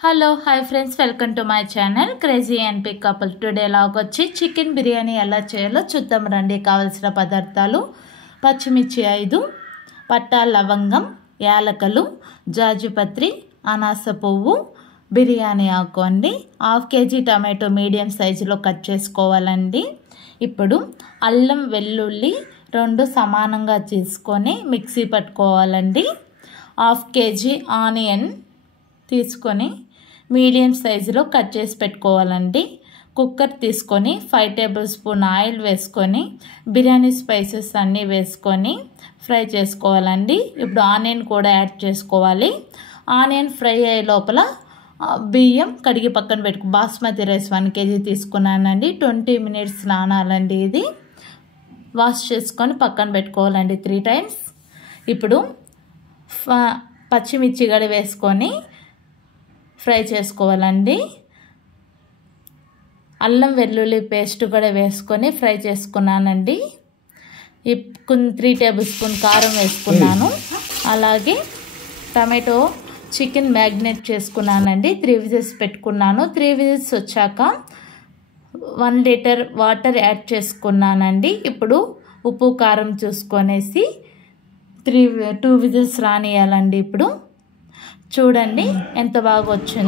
Hello hi friends, welcome to my channel crazy and pick couple. Today log వచ్చి chicken biryani ఎలా చేయాలో చూద్దాం రండి. కావలసిన పదార్థాలు: పచ్చిమిర్చి 5, పట్టా లవంగం, యాలకలు, జాజిపత్రి, అనాస పువ్వు, బిర్యానీ ఆకు అండి. 1/2 kg టమాటో మీడియం సైజులో కట్ చేసుకోవాలండి. ఇప్పుడు అల్లం వెల్లుల్లి 2 సమానంగా తీసుకొని మిక్సీ పట్టుకోవాలండి. 1/2 kg ఆనియన్ తీసుకొని మీడియం సైజులో కట్ చేసి పెట్టుకోవాలండి. కుక్కర్ తీసుకొని 5 tablespoon ఆయిల్ వేసుకొని బిర్యానీ స్పైసెస్ అన్నీ వేసుకొని ఫ్రై చేసుకోవాలండి. ఇప్పుడు ఆనియన్ కూడా యాడ్ చేసుకోవాలి. ఆనియన్ ఫ్రై అయ్యే లోపల బియ్యం కడిగి పక్కన పెట్టుకో. బాస్మతి రైస్ 1 kg తీసుకున్నానండి. 20 minutes నానాలండి. ఇది వాష్ చేసుకొని పక్కన పెట్టుకోవాలండి 3 times. ఇప్పుడు పచ్చిమిర్చి కూడా వేసుకొని ఫ్రై చేసుకోవాలండి. అల్లం వెల్లుల్లి పేస్ట్ కూడా వేసుకొని ఫ్రై చేసుకున్నానండి. 3 tablespoon కారం వేసుకున్నాను. అలాగే టమాటో చికెన్ మ్యాగ్నేట్ చేసుకున్నానండి. 3 whistles పెట్టుకున్నాను. 3 whistles వచ్చాక 1 liter వాటర్ యాడ్ చేసుకున్నానండి. ఇప్పుడు ఉప్పు కారం చూసుకొనేసి 2 whistles రానియాలండి. ఇప్పుడు చూడండి ఎంత బాగా వచ్చింది.